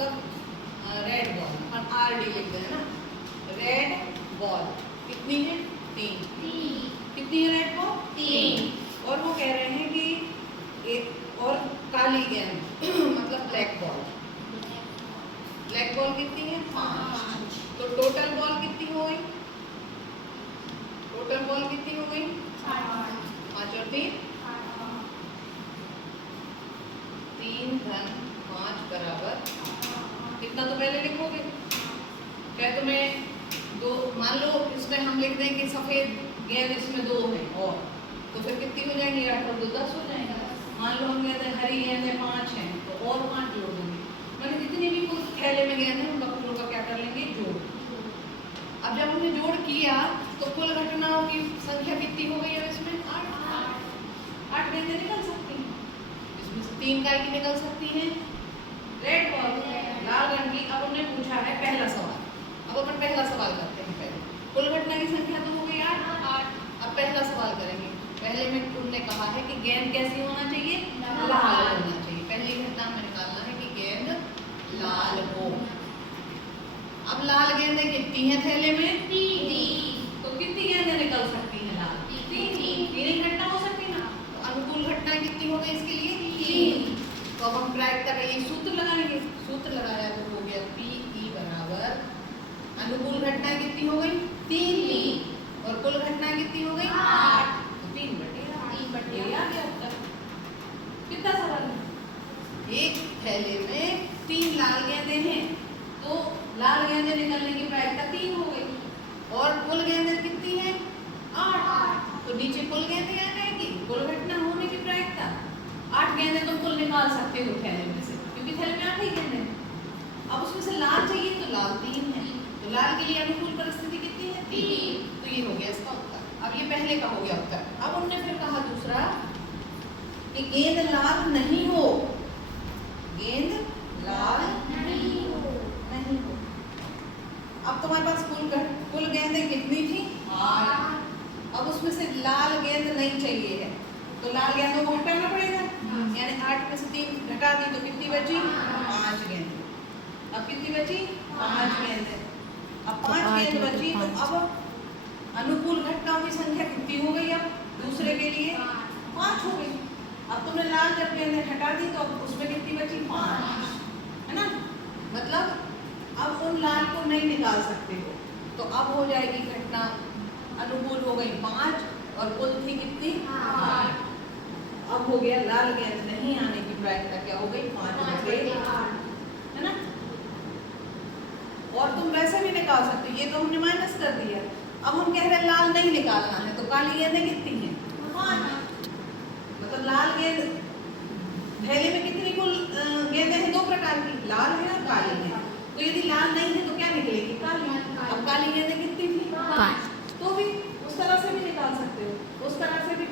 मतलब red ball, और R D लिख दें ना, रेड बॉल कितनी है? 3। कितनी है रेड बॉल? 3। और वो कह रहे हैं कि एक और काली गेंद मतलब ब्लैक बॉल, ब्लैक बॉल कितनी है? 5। तो टोटल बॉल कितनी हो गई? टोटल बॉल कितनी हो गई? 5 और 3 3 धन 5 बराबर कितना? तो पहले लिखोगे क्या तुम्हें? 2। मान लो इसमें हम लिख दें कि सफेद गेंद इसमें 2 है, और तो फिर कितनी हो जाएंगी? 8 और 2 10 हो जाएगा। मान लो हम कहते हैं हरी गेंदें 5 हैं, तो और 5 जोड़ देंगे, मैंने जितनी भी कुल थैले में गेंद है उनका पूरों का क्या कर लेंगे? जोड़। अब जब हमने जोड़ किया तो कुल घटनाओं की संख्या कितनी हो गई? अब इसमें 8 गेंदें निकल सकती हैं, इसमें से 3 काय की निकल सकती हैं? रेड बॉल, लाल रंग की। अब उन्होंने पूछा है पहला सवाल, अब अपन पहला सवाल करते हैं। पहले कुल घटना की संख्या तो हो गई 8। अब पहला सवाल करेंगे। पहले में तुमने कहा है कि गेंद कैसी होना चाहिए? लाल होना चाहिए। पहली घटना में निकालना है कि गेंद लाल हो। अब लाल गेंदें कितनी हैं थैले में? 3। तो कितनी गेंदें निकल सकती हैं लाल? 3 ही घटना हो सकती है ना। तो अनुकूल घटना कितनी हो गई इसके लिए? 3। तो अब हम प्रायिकता का ये सूत्र लगाएंगे। सूत्र लगाया तो हो गया PE बराबर अनुकूल घटना कितनी हो गई? 3 और कुल घटना कितनी हो गई? 8। तो 3/8 आ गया उत्तर। कितना सरल है। एक थैले में 3 लाल गेंदें हैं, तो लाल गेंदें निकलने की प्रायिकता 3 हो गई, और कुल गेंदें कितनी है? 8। तो नीचे कुल गेंदें आ जाएगी, कुल घटना होने की प्रायिकता 8 गेंदें तो कुल निकाल सकते हो थैले में से, क्योंकि थैले में 8 ही गेंदें। अब उसमें से लाल चाहिए तो लाल 3 है, तो लाल के लिए अनुकूल परिस्थिति कितनी है? 3। तो ये हो गया इसका उत्तर। अब ये पहले का हो गया उत्तर। अब उन्होंने फिर कहा दूसरा कि गेंद लाल नहीं हो, गेंद लाल नहीं हो। अब तुम्हारे पास कुल गेंदें कितनी थी? 8। अब उसमें से लाल गेंद नहीं चाहिए है, तो लाल गेंदों को हटाना पड़ेगा, यानी 8 में से 3 घटा दी तो कितनी बची? 5 गेंद। अब कितनी बची? 5 गेंद। अब 5 गेंद बची, तो अब अनुकूल घटनाओं की संख्या कितनी हो गई? अब दूसरे के लिए 5 हो गई। अब तुमने लाल जब गेंदें हटा दी तो अब उसमें कितनी बची? 5, है ना। मतलब अब उन लाल को नहीं निकाल सकते हो, तो अब हो जाएगी घटना अनुकूल हो गई 5 और कुल थी कितनी? 8। अब हो गया लाल गेंद नहीं आने की प्रायिकता क्या हो गई? 5/8, है ना। और तुम वैसे भी निकाल सकते हो, ये तो हमने माइनस कर दिया। अब हम कह रहे हैं लाल नहीं निकालना है, तो काली गेंदें कितनी हैं? 5। मतलब लाल गेंद थैले में कितनी कुल गेंदें हैं? 2 प्रकार की, लाल है और काली है। तो यदि लाल नहीं है तो क्या निकलेगी? काली। अब काली गेंदें कितनी थी? 5। तो भी उस तरह से भी निकाल सकते हो, उस तरह से भी।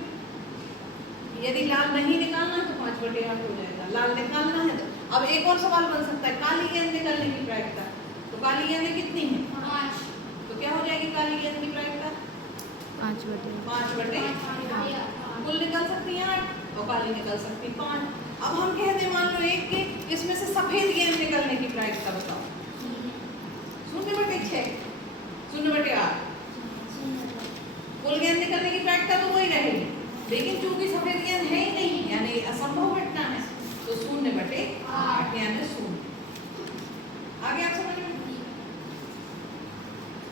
यदि लाल नहीं निकालना है तो 5/8 हो जाएगा, लाल निकालना है तो। अब एक और सवाल बन सकता है, काली गेंद निकलने की प्रायिकता, तो काली गेंदें कितनी हैं? 5। तो क्या हो जाएगी काली गेंद की प्रायिकता? 5/8। कुल निकल सकती है 8 और काली निकल सकती 5। अब हम कहते हैं मान लो एक के इसमें से सफेद गेंद निकलने की प्रायिकता बताओ। 0/6, 0/8। कुल गेंद निकलने की प्रायिकता तो वही रहेगी, लेकिन चूंकि सफेद गेंद है ही नहीं, यानी असंभव घटना है, तो 0/8 यानी 0।